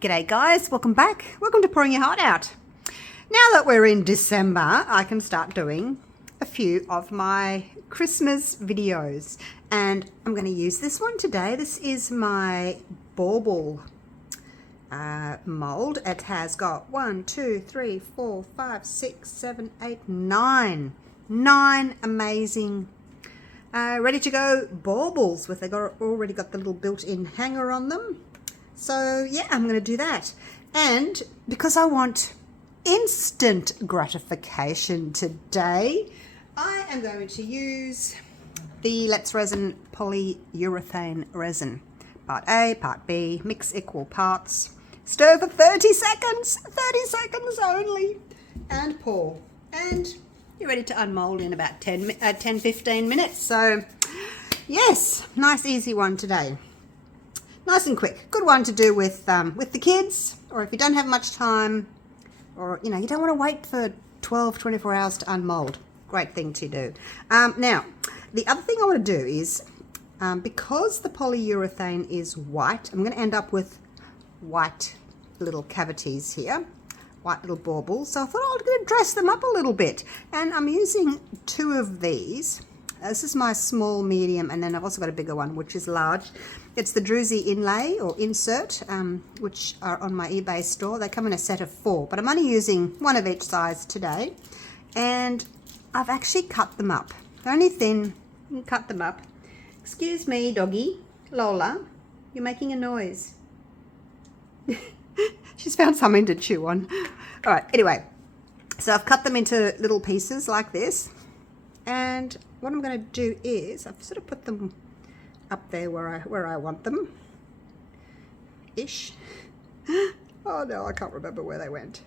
G'day guys, welcome back. Welcome to Pouring Your Heart Out. Now that we're in December, I can start doing a few of my Christmas videos. And I'm going to use this one today. This is my Bauble mold. It has got 1, 2, 3, 4, 5, 6, 7, 8, 9. 9 amazing ready to go baubles with already got the little built-in hanger on them. So yeah, I'm going to do that. And because I want instant gratification today, I am going to use the Let's Resin polyurethane resin. Part A, part B, mix equal parts. Stir for 30 seconds, 30 seconds only, and pour. And you're ready to unmold in about 10-15 minutes. So yes, nice easy one today. Nice and quick. Good one to do with the kids, or if you don't have much time, or you don't want to wait for 12-24 hours to unmold. Great thing to do. Now, the other thing I want to do is, because the polyurethane is white, I'm going to end up with white little cavities here, white little baubles. So I thought I was going to dress them up a little bit, and I'm using 2 of these. This is my small, medium, and then I've also got a bigger one, which is large. It's the druzy inlay or insert, which are on my eBay store. They come in a set of 4, but I'm only using 1 of each size today. And I've actually cut them up. They're only thin. You can cut them up. Excuse me, doggy. Lola, you're making a noise. She's found something to chew on. All right, anyway. So I've cut them into little pieces like this. And what I'm going to do is I've sort of put them up there where I want them ish. Oh no, I can't remember where they went.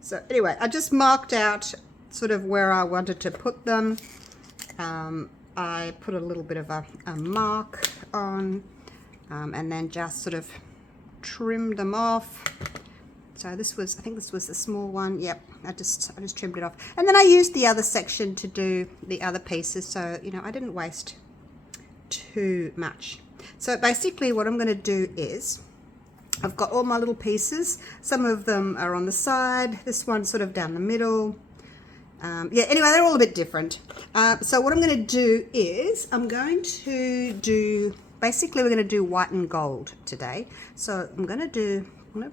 So anyway, I just marked out sort of where I wanted to put them. I put a little bit of a mark on, and then just sort of trimmed them off. So I think this was the small one. Yep, I just trimmed it off, and then I used the other section to do the other pieces. So I didn't waste too much. So basically, what I'm going to do is I've got all my little pieces. Some of them are on the side. This one's sort of down the middle. Yeah. Anyway, they're all a bit different. So what I'm going to do is I'm going to do basically we're going to do white and gold today. So I'm going to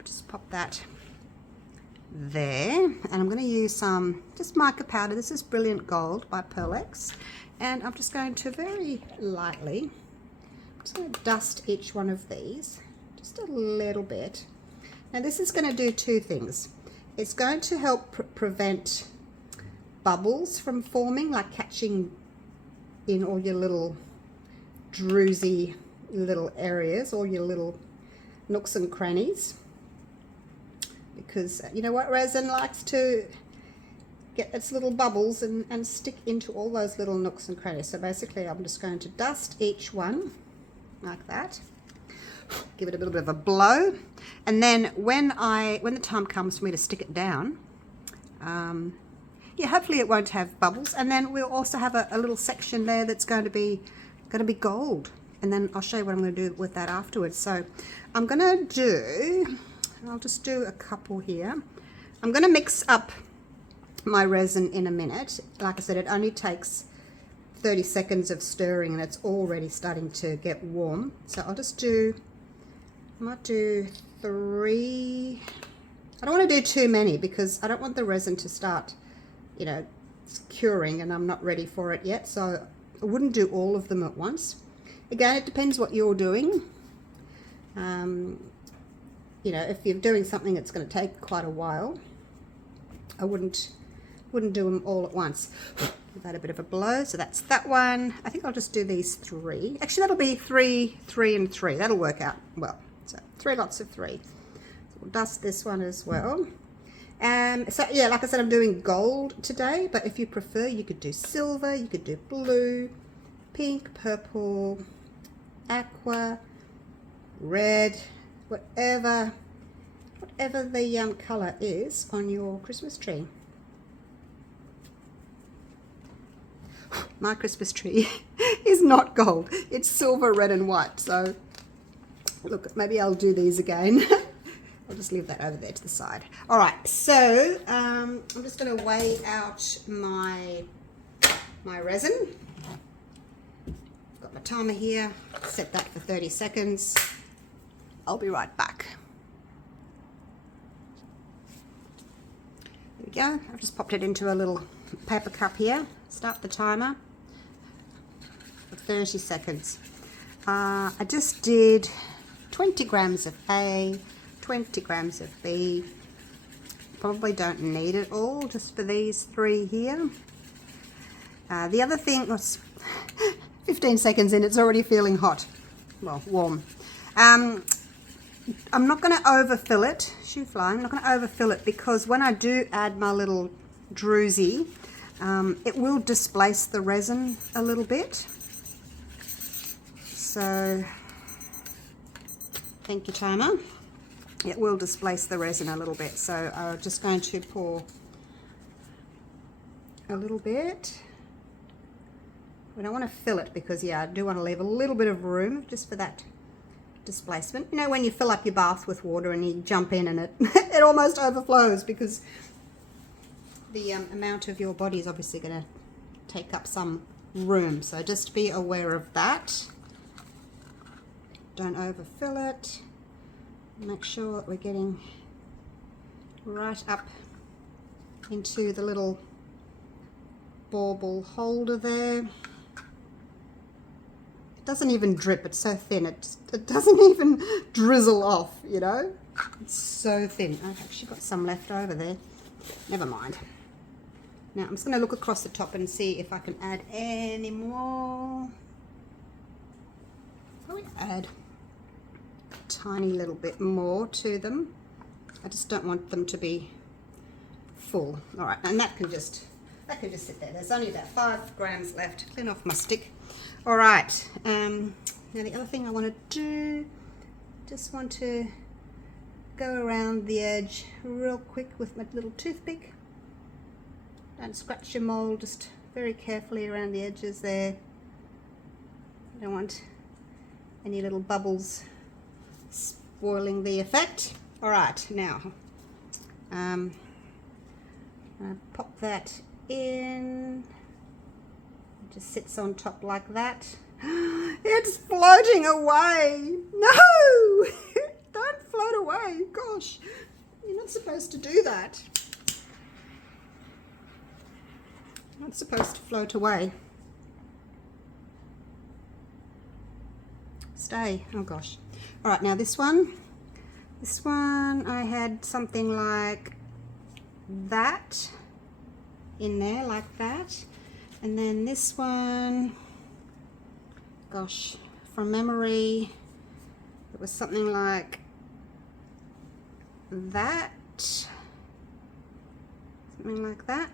just pop that there, and I'm going to use some just mica powder. This is Brilliant Gold by Pearl-Ex, and I'm just going to very lightly dust each one of these just a little bit. Now this is going to do 2 things. It's going to help prevent bubbles from forming, like catching in all your little druzy little areas, all your little nooks and crannies. Because you know what, resin likes to get its little bubbles and stick into all those little nooks and crannies. So basically I'm just going to dust each one like that, give it a little bit of a blow, and then when the time comes for me to stick it down, yeah, hopefully it won't have bubbles. And then we'll also have a little section there that's going to be gold, and then I'll show you what I'm going to do with that afterwards. So I'm going to do, I'll just do a couple here. I'm going to mix up my resin in a minute. Like I said, it only takes 30 seconds of stirring and it's already starting to get warm. So I'll just do, I might do 3. I don't want to do too many because I don't want the resin to start, curing, and I'm not ready for it yet. So I wouldn't do all of them at once. Again, it depends what you're doing. If you're doing something that's going to take quite a while, I wouldn't do them all at once. Give that a bit of a blow. So that's that one. I think I'll just do these 3. Actually, that'll be 3, 3, and 3. That'll work out well. So 3 lots of 3. So we'll dust this one as well. So yeah, like I said, I'm doing gold today, but if you prefer, you could do silver, you could do blue, pink, purple, aqua, red, whatever the color is on your Christmas tree. My Christmas tree is not gold, it's silver, red and white. So look, maybe I'll do these again. I'll just leave that over there to the side. All right, so I'm just going to weigh out my resin. I've got my timer here, set that for 30 seconds. I'll be right back. There we go. I've just popped it into a little paper cup here. Start the timer for 30 seconds. I just did 20 grams of A, 20 grams of B. Probably don't need it all, just for these three here. The other thing was 15 seconds in, it's already feeling hot. Well, warm. I'm not going to overfill it, shoe fly, I'm not going to overfill it because when I do add my little druzy, it will displace the resin a little bit. So, thank you, timer. It will displace the resin a little bit. So I'm just going to pour a little bit. We don't want to fill it because, yeah, I do want to leave a little bit of room just for that displacement. You know, when you fill up your bath with water and you jump in and it almost overflows because the amount of your body is obviously going to take up some room. So just be aware of that. Don't overfill it. Make sure that we're getting right up into the little bauble holder there. It doesn't even drip, it's so thin, it doesn't even drizzle off, you know. It's so thin. I've actually got some left over there. Never mind. Now I'm just going to look across the top and see if I can add any more. Probably add a tiny little bit more to them. I just don't want them to be full. All right, and that can just sit there. There's only about 5 grams left. Clean off my stick. All right. Now the other thing I want to do, just want to go around the edge real quick with my little toothpick. Don't scratch your mold, just very carefully around the edges there. I don't want any little bubbles spoiling the effect. All right, now I'll pop that in. It just sits on top like that. It's floating away. No, don't float away. Gosh, you're not supposed to do that. You're not supposed to float away. Stay. Oh gosh. All right, now this one I had something like that in there, like that. And then this one, gosh, from memory, it was something like that. Something like that.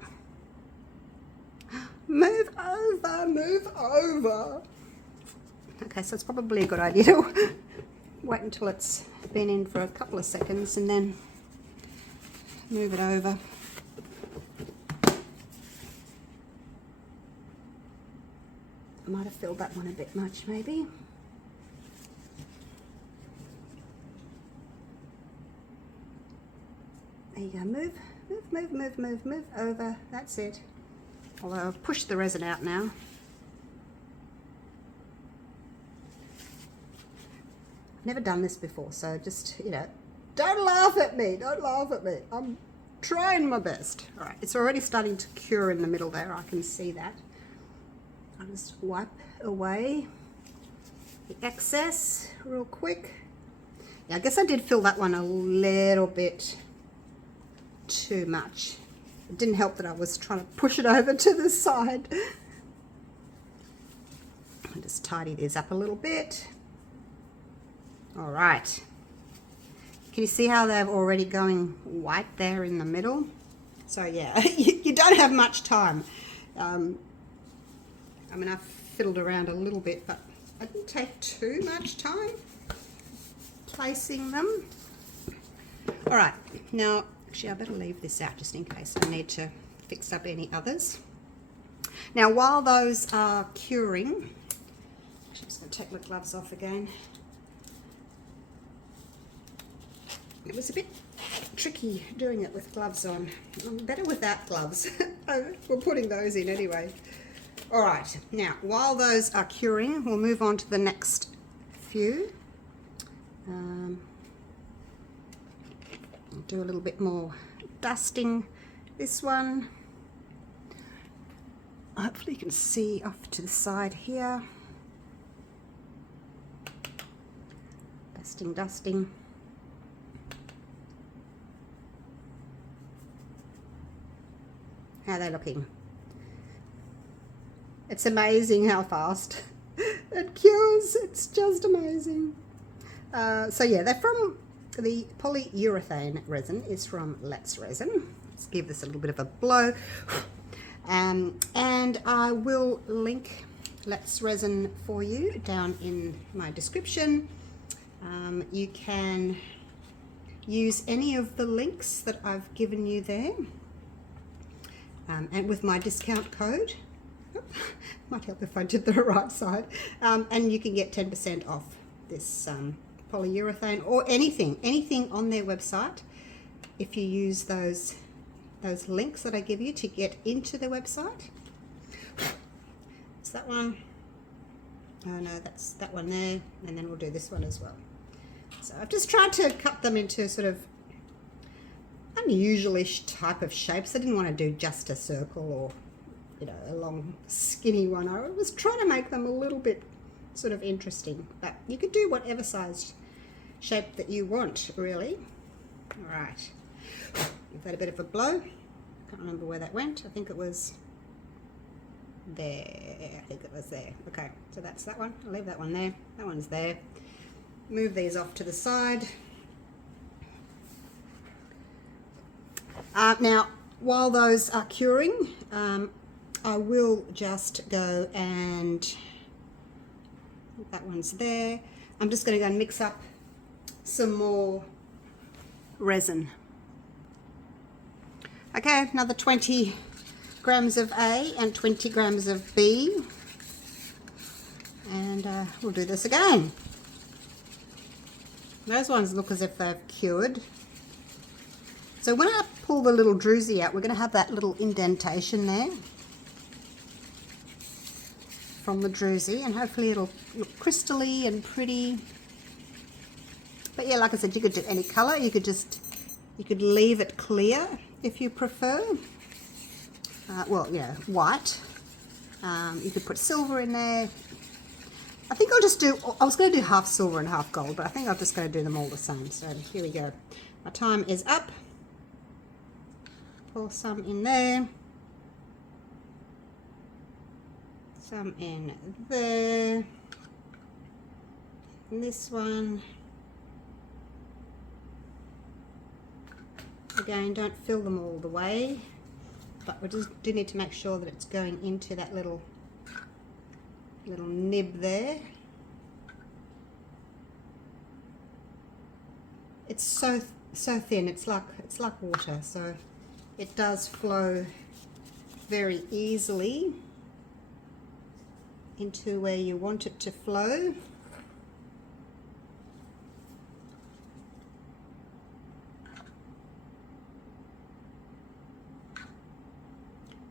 Move over, move over. Okay, so it's probably a good idea to wait until it's been in for a couple of seconds and then move it over. I might have filled that one a bit much, maybe. There you go, move, move, move, move, move, move over, that's it. Although I've pushed the resin out now. Never done this before, so just, you know, don't laugh at me, don't laugh at me. I'm trying my best. All right, it's already starting to cure in the middle there, I can see that. I'll just wipe away the excess real quick. Yeah, I guess I did fill that one a little bit too much. It didn't help that I was trying to push it over to the side. I'll just tidy these up a little bit. All right. Can you see how they're already going white there in the middle? So yeah, you don't have much time. I mean, I've fiddled around a little bit, but I didn't take too much time placing them. All right, now, actually I better leave this out just in case I need to fix up any others. Now, while those are curing, actually I'm just going to take my gloves off again. It was a bit tricky doing it with gloves on. I'm better without gloves. We're putting those in anyway. All right, now while those are curing, we'll move on to the next few. I'll do a little bit more dusting. This one, hopefully you can see off to the side here. Dusting. How are they looking? It's amazing how fast it cures. It's just amazing. So yeah, they're from the polyurethane resin is from Let's Resin. Let's give this a little bit of a blow. And I will link Let's Resin for you down in my description. You can use any of the links that I've given you there. And with my discount code, might help if I did the right side, and you can get 10% off this polyurethane or anything on their website if you use those links that I give you to get into their website. It's that one. Oh no, that's that one there, and then we'll do this one as well. So I've just tried to cut them into sort of unusual-ish type of shapes. I didn't want to do just a circle or, you know, a long skinny one. I was trying to make them a little bit sort of interesting, but you could do whatever size shape that you want, really. All right, give that a bit of a blow. Can't remember where that went. I think it was there. I think it was there. Okay, so that's that one. I'll leave that one there. That one's there. Move these off to the side. Now, while those are curing, I will just go and that one's there. I'm just going to go and mix up some more resin. Okay, another 20 grams of A and 20 grams of B, and we'll do this again. Those ones look as if they've cured. So when I pull the little druzy out, we're going to have that little indentation there from the druzy, and hopefully it'll look crystally and pretty. But yeah, like I said, you could do any color. You could leave it clear if you prefer. Well, yeah, white. You could put silver in there. I think I'll just do, I was going to do half silver and half gold, but I think I'm just going to do them all the same. So here we go. My time is up. Pour some in there. Some in there. And this one. Again, don't fill them all the way, but we just do need to make sure that it's going into that little nib there. It's so thin. It's like water, so it does flow very easily into where you want it to flow.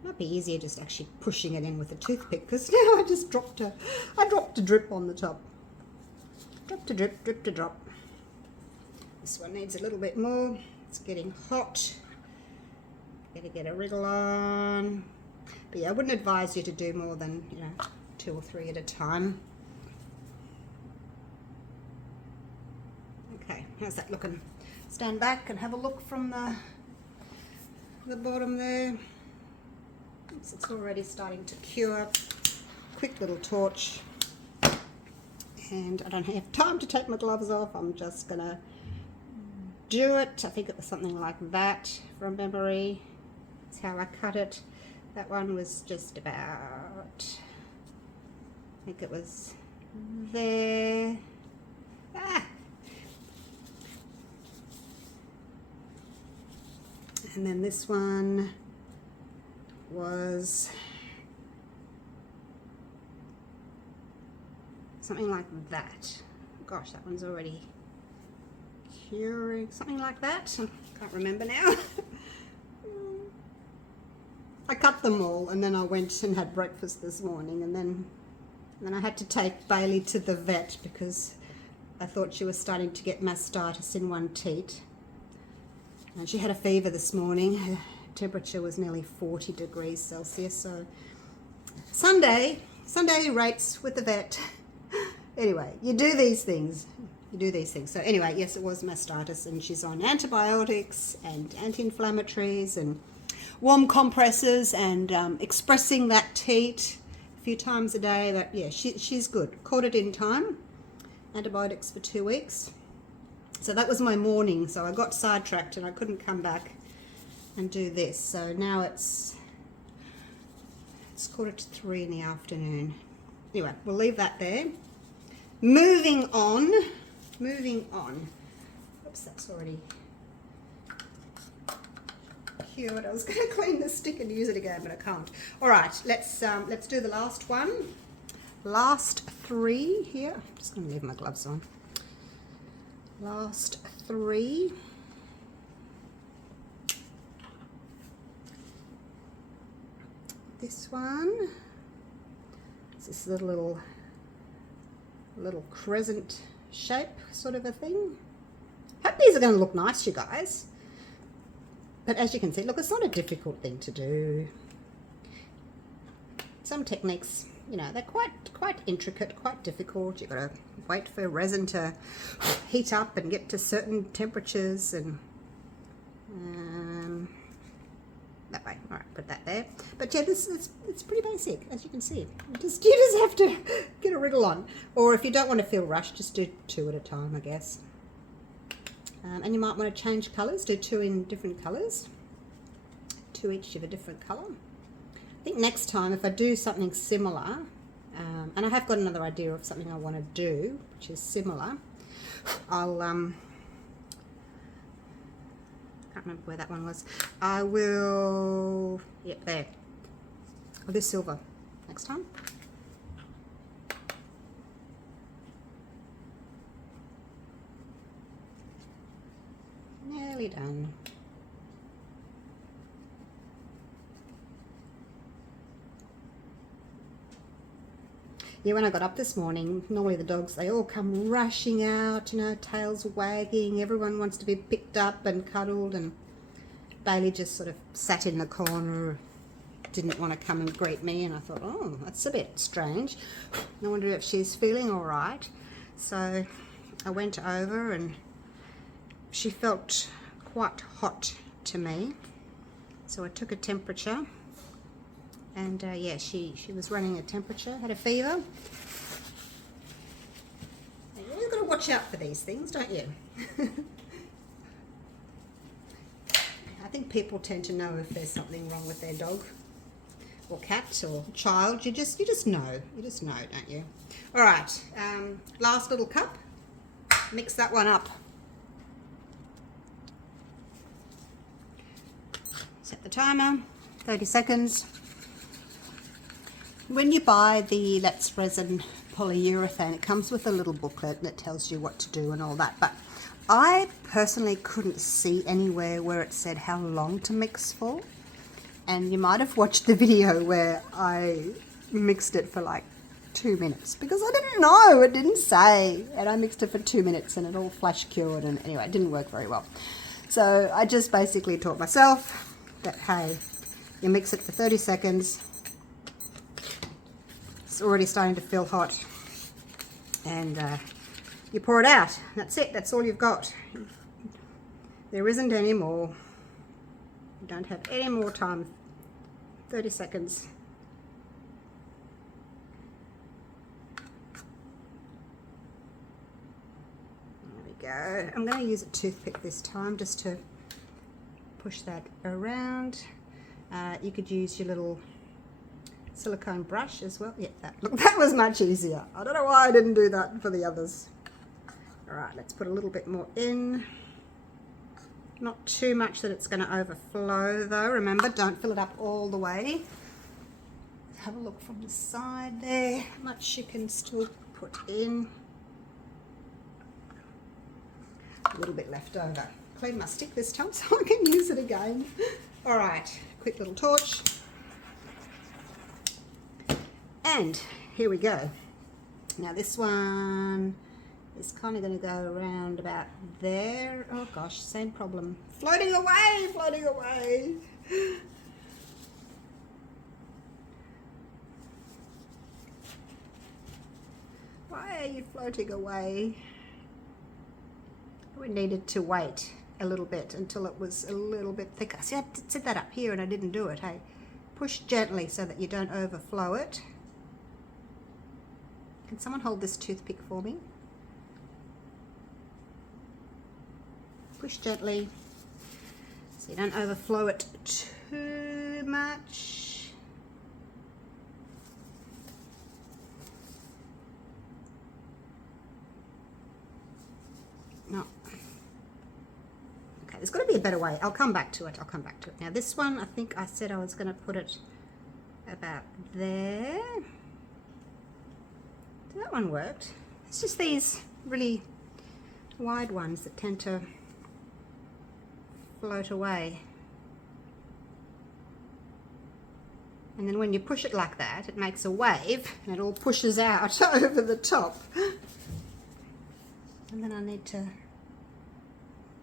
Might be easier just actually pushing it in with a toothpick, because now I just dropped a drip on the top. Drop to drip, drip to drop. This one needs a little bit more. It's getting hot. Gotta get a wriggle on. But yeah, I wouldn't advise you to do more than, 2 or 3 at a time. Okay, how's that looking? Stand back and have a look from the bottom there. Oops, it's already starting to cure. Quick little torch. And I don't have time to take my gloves off. I'm just gonna do it. I think it was something like that from memory. That's how I cut it. That one was just about, I think it was there. And then this one was something like that. Gosh, that one's already curing, something like that. I can't remember now. I cut them all, and then I went and had breakfast this morning, and then I had to take Bailey to the vet because I thought she was starting to get mastitis in one teat. And she had a fever this morning. Her temperature was nearly 40 degrees Celsius. So Sunday rates with the vet. Anyway, you do these things. So anyway, yes, it was mastitis, and she's on antibiotics and anti-inflammatories and warm compresses and expressing that teat a few times a day. But yeah, she's good. Caught it in time. Antibiotics for 2 weeks. So that was my morning. So I got sidetracked and I couldn't come back and do this. So now it's 2:45 in the afternoon. Anyway, we'll leave that there. Moving on. Oops, that's already cured. I was going to clean the stick and use it again, but I can't. All right, let's do the last one. Last 3 here. I'm just going to leave my gloves on. Last 3. This one. It's this little crescent shape sort of a thing. Hope these are going to look nice, you guys. But as you can see, look, it's not a difficult thing to do. Some techniques, you know, they're quite intricate, quite difficult. You've got to wait for resin to heat up and get to certain temperatures, and that way. All right, put that there. But yeah, it's pretty basic, as you can see. You just have to get a wriggle on, or if you don't want to feel rushed, just do 2 at a time, I guess. And you might want to change colours. Do 2 in different colours. 2 each of a different colour. I think next time, if I do something similar, and I have got another idea of something I want to do, which is similar, I'll can't remember where that one was. I will, yep, there. I'll do silver next time. Nearly done. Yeah, when I got up this morning, normally the dogs, they all come rushing out, you know, tails wagging, everyone wants to be picked up and cuddled, and Bailey just sort of sat in the corner, didn't want to come and greet me, and I thought, oh, that's a bit strange. I wonder if she's feeling all right. So I went over, and she felt quite hot to me. So I took a temperature. And yeah, she was running a temperature, had a fever. You've got to watch out for these things, don't you? I think people tend to know if there's something wrong with their dog or cat or child. You just know. You just know, don't you? All right, last little cup. Mix that one up. Set the timer, 30 seconds. When you buy the Let's Resin polyurethane, it comes with a little booklet that tells you what to do and all that, but I personally couldn't see anywhere where it said how long to mix for, and you might have watched the video where I mixed it for like 2 minutes because I didn't know, it didn't say, and I mixed it for 2 minutes and it all flash cured, and anyway, it didn't work very well. So I just basically taught myself that, hey, you mix it for 30 seconds. It's already starting to feel hot, and you pour it out. That's it. That's all you've got. There isn't any more. You don't have any more time. 30 seconds. There we go. I'm going to use a toothpick this time just to push that around. You could use your little silicone brush as well. Yeah, look, that was much easier. I don't know why I didn't do that for the others. All right, let's put a little bit more in. Not too much that it's going to overflow though. Remember, don't fill it up all the way. Have a look from the side there. How much you can still put in. A little bit left over. Clean my stick this time so I can use it again. All right, quick little torch. And here we go. Now this one is kind of going to go around about there. Oh gosh, same problem. Floating away, floating away. Why are you floating away? We needed to wait a little bit until it was a little bit thicker. See, I did set that up here and I didn't do it, hey? Push gently so that you don't overflow it. Can someone hold this toothpick for me? Push gently so you don't overflow it too much. No. Okay, there's got to be a better way. I'll come back to it. I'll come back to it. Now this one, I think I said I was going to put it about there. So that one worked. It's just these really wide ones that tend to float away. And then when you push it like that, it makes a wave and it all pushes out over the top. And then I need to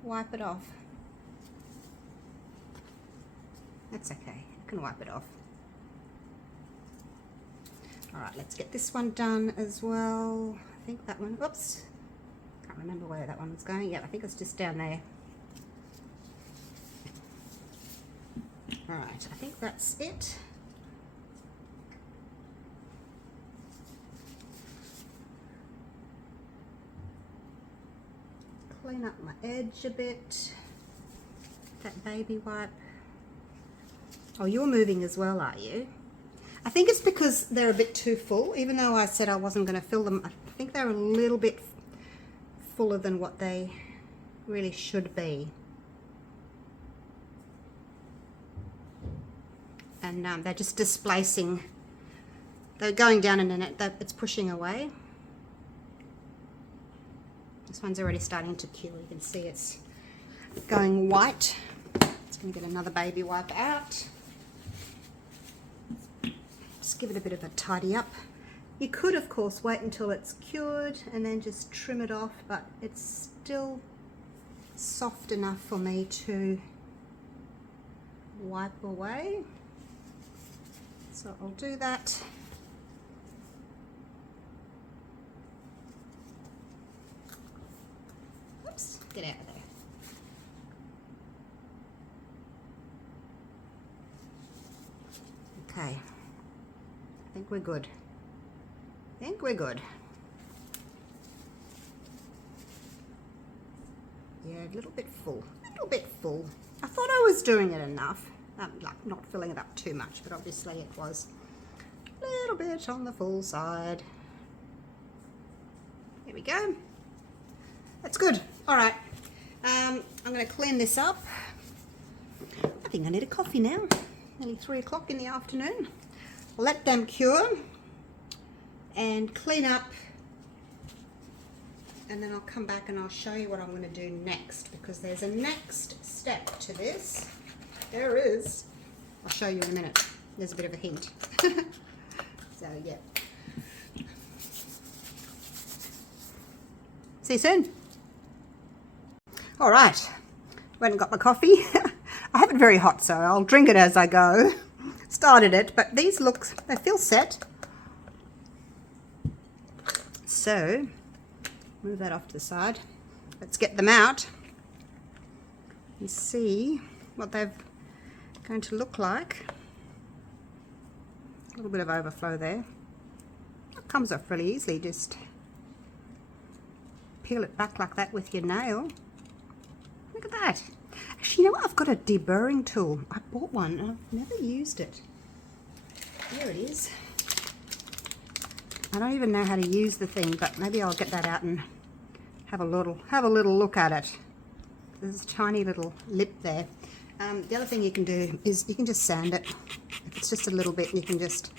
wipe it off. That's okay, I can wipe it off. All right, let's get this one done as well. I think that one, oops, can't remember where that one was going. Yeah, I think it's just down there. All right, I think that's it. Clean up my edge a bit. That baby wipe. Oh, you're moving as well, are you? I think it's because they're a bit too full. Even though I said I wasn't going to fill them, I think they're a little bit fuller than what they really should be. And they're just displacing. They're going down in it. It's pushing away. This one's already starting to cure. You can see it's going white. It's going to get another baby wipe out. Just give it a bit of a tidy up. You could, of course, wait until it's cured and then just trim it off, but it's still soft enough for me to wipe away. So I'll do that. Oops, get out of there. Okay, I think we're good. I think we're good. Yeah, a little bit full, a little bit full. I thought I was doing it enough. Like not filling it up too much, but obviously it was a little bit on the full side. There we go. That's good. All right. I'm going to clean this up. I think I need a coffee now. Nearly 3 o'clock in the afternoon. I'll let them cure and clean up, and then I'll come back and I'll show you what I'm going to do next, because there's a next step to this. There is. I'll show you in a minute. There's a bit of a hint. So yeah. See you soon. All right. Went and got my coffee. I have it very hot, so I'll drink it as I go. Started it, but these they feel set. So, move that off to the side. Let's get them out and see what they're going to look like. A little bit of overflow there. It comes off really easily. Just peel it back like that with your nail. Look at that. Actually, you know what? I've got a deburring tool. I bought one and I've never used it. There it is. I don't even know how to use the thing, but maybe I'll get that out and have a little look at it. There's a tiny little lip there. The other thing you can do is you can just sand it. If it's just a little bit, you can just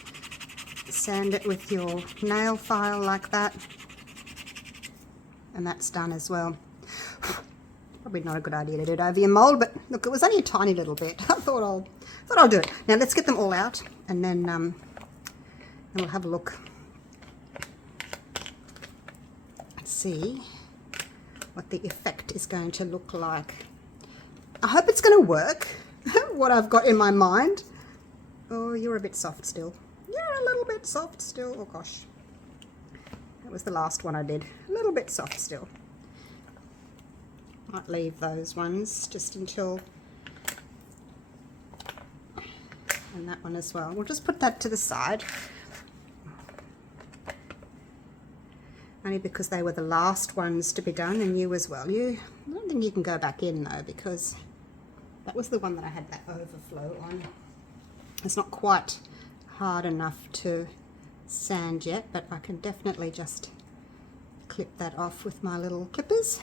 sand it with your nail file like that. And that's done as well. probably not a good idea to do it over your mold, but look, it was only a tiny little bit. I thought I'll do it. Now let's get them all out, and then we'll have a look and see what the effect is going to look like. I hope it's going to work, what I've got in my mind. Oh, you're a bit soft still. You're a little bit soft still. Oh gosh. That was the last one I did. A little bit soft still. Might leave those ones just until, and that one as well. We'll just put that to the side. Only because they were the last ones to be done, and you as well. I don't think you can go back in though, because that was the one that I had that overflow on. It's not quite hard enough to sand yet, but I can definitely just clip that off with my little clippers,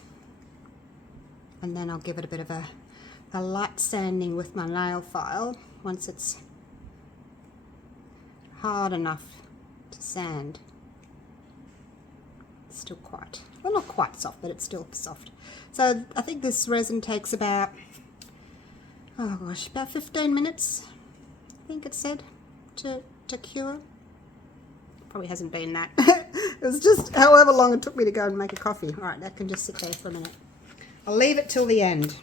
and then I'll give it a bit of a light sanding with my nail file once it's hard enough to sand. It's still quite, well, not quite soft, but it's still soft. So I think this resin takes about, oh gosh, about 15 minutes, I think it said, to cure. Probably hasn't been that. It was just however long it took me to go and make a coffee. All right, that can just sit there for a minute. I'll leave it till the end.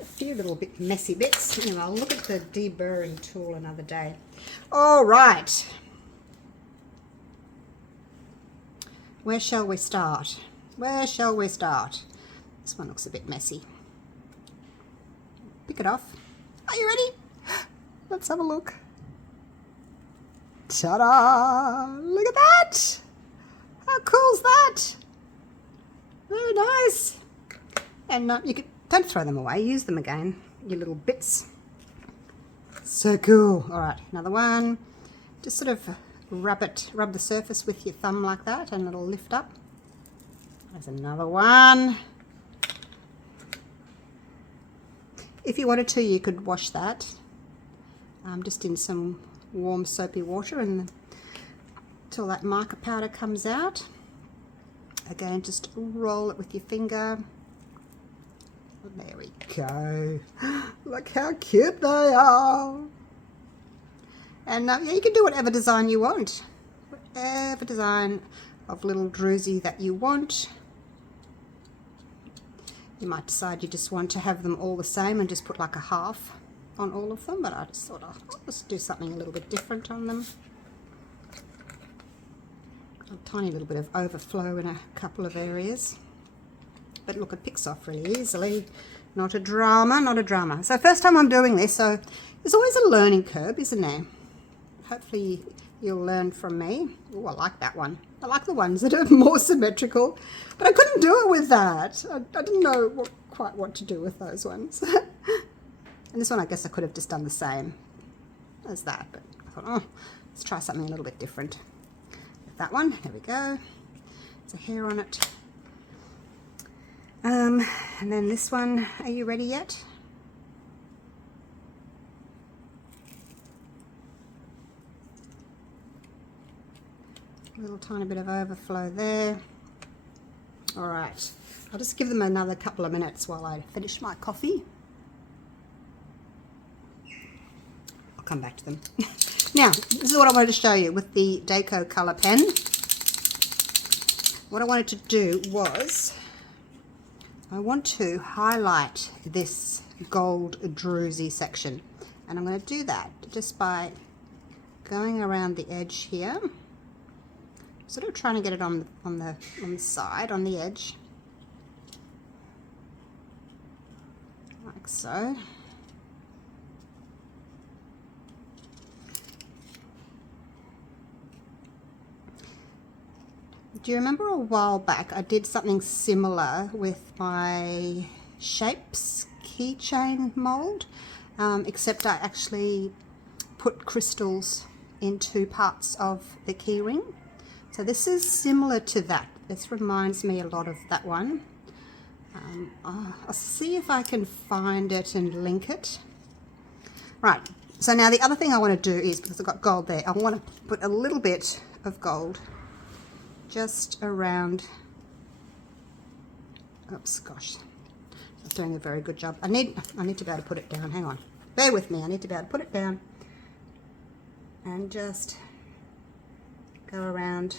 A few little bit messy bits. Anyway, I'll look at the deburring tool another day. All right. Where shall we start? Where shall we start? This one looks a bit messy. Pick it off. Are you ready? Let's have a look. Ta-da! Look at that! How cool is that? Very nice. And you can, don't throw them away. Use them again. Your little bits. So cool. All right, another one. Just sort of rub the surface with your thumb like that, and it'll lift up. There's another one. If you wanted to, you could wash that just in some warm soapy water and until that marker powder comes out. Again, just roll it with your finger. There we go. Look how cute they are. And yeah, you can do whatever design you want. Whatever design of little druzy that you want. You might decide you just want to have them all the same and just put like a half on all of them, but I just thought I'll just do something a little bit different on them. A tiny little bit of overflow in a couple of areas. But look, it picks off really easily. Not a drama, not a drama. So first time I'm doing this, so there's always a learning curve, isn't there? Hopefully you'll learn from me. Oh, I like that one. I like the ones that are more symmetrical, but I couldn't do it with that. I didn't know quite what to do with those ones. And this one, I guess I could have just done the same as that, but I thought, oh, let's try something a little bit different. With that one, there we go. There's a hair on it. And then this one, are you ready yet? A little tiny bit of overflow there. All right, I'll just give them another couple of minutes while I finish my coffee. I'll come back to them. Now, this is what I wanted to show you with the Deco color pen. What I wanted to do was, I want to highlight this gold druzy section, and I'm going to do that just by going around the edge here. Sort of trying to get it on the side, on the edge, like so. Do you remember a while back I did something similar with my shapes keychain mold, except I actually put crystals in two parts of the key ring. So this is similar to that. This reminds me a lot of that one. I'll see if I can find it and link it. Right, so now the other thing I want to do is, because I've got gold there, I want to put a little bit of gold just around Oops, gosh. I'm doing a very good job. I need to be able to put it down. Hang on. Bear with me. I need to be able to put it down. And just go around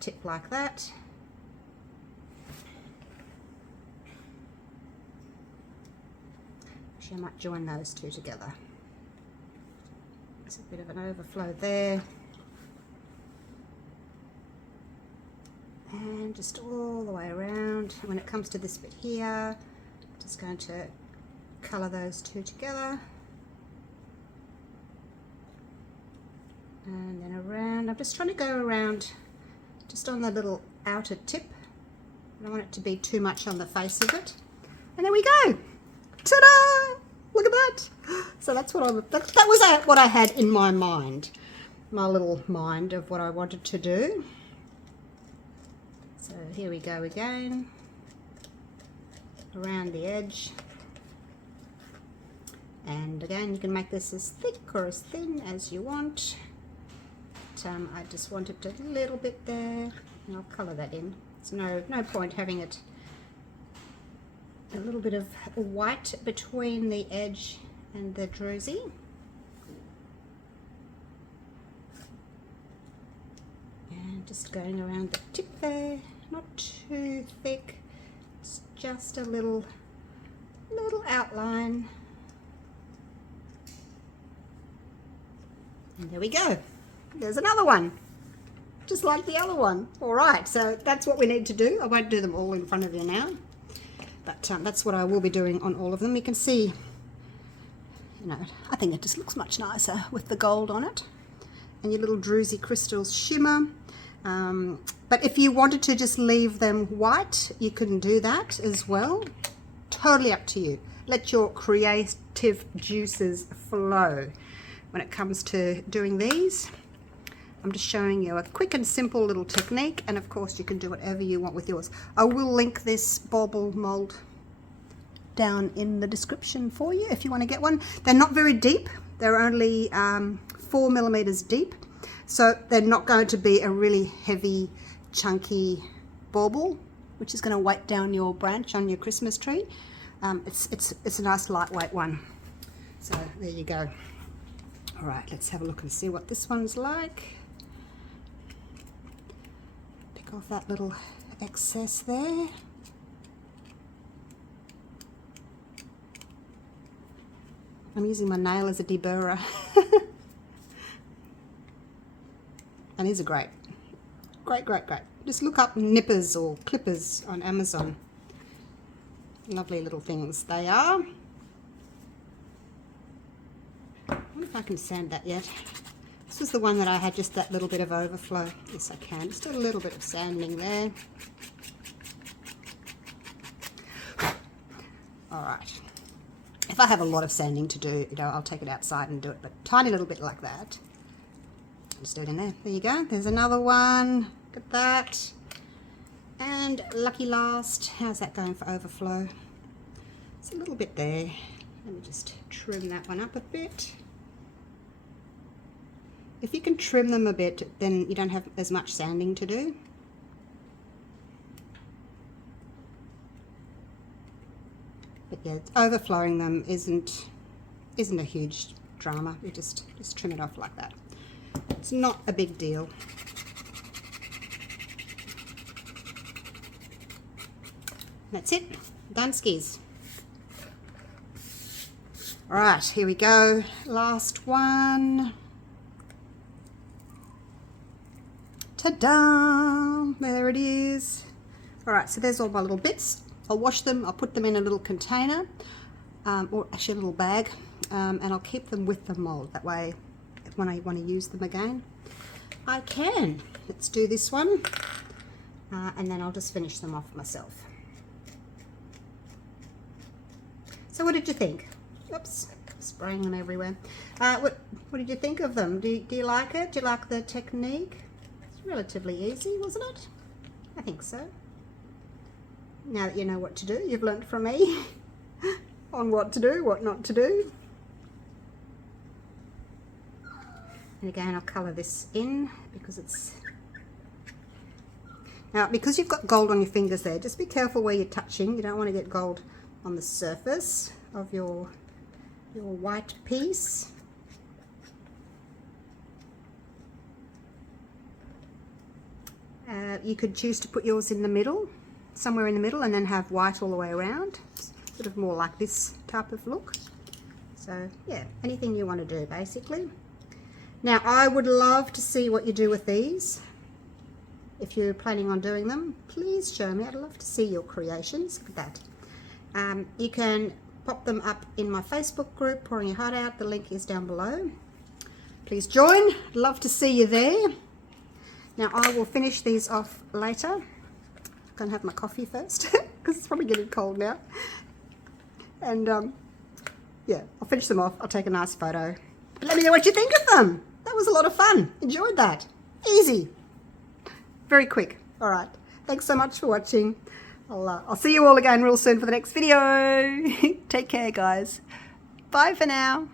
tip like that. Actually, I might join those two together. There's a bit of an overflow there. And just all the way around. And when it comes to this bit here, just going to colour those two together. And then around. I'm just trying to go around just on the little outer tip. I don't want it to be too much on the face of it. And there we go. Ta-da! Look at that. So that's what that was what I had in my mind. My little mind of what I wanted to do. So here we go again. Around the edge. And again, you can make this as thick or as thin as you want. I just wanted a little bit there, and I'll colour that in. There's no point having it a little bit of white between the edge and the druzy. And just going around the tip there, not too thick, it's just a little outline. And there we go. There's another one, just like the other one. All right, so that's what we need to do. I won't do them all in front of you now, but that's what I will be doing on all of them. You can see, you know, I think it just looks much nicer with the gold on it, and your little druzy crystals shimmer. But if you wanted to just leave them white, you can do that as well. Totally up to you. Let your creative juices flow when it comes to doing these. I'm just showing you a quick and simple little technique, and of course you can do whatever you want with yours. I will link this bauble mold down in the description for you if you want to get one. They're not very deep. They're only 4 millimeters deep, so they're not going to be a really heavy, chunky bauble, which is going to weight down your branch on your Christmas tree. It's a nice lightweight one. So there you go. All right, let's have a look and see what this one's like. Pick off that little excess there. I'm using my nail as a deburrer. And these are great. Great. Just look up nippers or clippers on Amazon. Lovely little things they are. I wonder if I can sand that yet. This was the one that I had just that little bit of overflow. Yes, I can. Just a little bit of sanding there. All right. If I have a lot of sanding to do, you know, I'll take it outside and do it, but tiny little bit like that. Just do it in there. There you go. There's another one. Look at that. And lucky last. How's that going for overflow? It's a little bit there. Let me just trim that one up a bit. If you can trim them a bit, then you don't have as much sanding to do. But yeah, overflowing them isn't a huge drama. You just trim it off like that. It's not a big deal. That's it. Done skis. All right, here we go. Last one. Ta-da! There it is. All right, so there's all my little bits. I'll wash them. I'll put them in a little container, or actually a little bag, and I'll keep them with the mold. That way, when I want to use them again, I can. Let's do this one, and then I'll just finish them off myself. So what did you think? Oops, spraying them everywhere. What did you think of them? Do you like it? Do you like the technique? It's relatively easy, wasn't it? I think so. Now that you know what to do, you've learnt from me on what to do, what not to do. And again, I'll colour this in because it's... Now, because you've got gold on your fingers there, just be careful where you're touching. You don't want to get gold on the surface of your white piece. You could choose to put yours in the middle, somewhere in the middle, and then have white all the way around. Sort of more like this type of look. So yeah, anything you want to do basically. Now I would love to see what you do with these. If you're planning on doing them, please show me. I'd love to see your creations. Look at that. You can pop them up in my Facebook group, Pouring Your Heart Out. The link is down below. Please join. I'd love to see you there. Now I will finish these off later. I'm going to have my coffee first because it's probably getting cold now. And yeah, I'll finish them off. I'll take a nice photo. But let me know what you think of them. That was a lot of fun. Enjoyed that. Easy. Very quick. All right. Thanks so much for watching. I'll see you all again real soon for the next video. Take care, guys. Bye for now.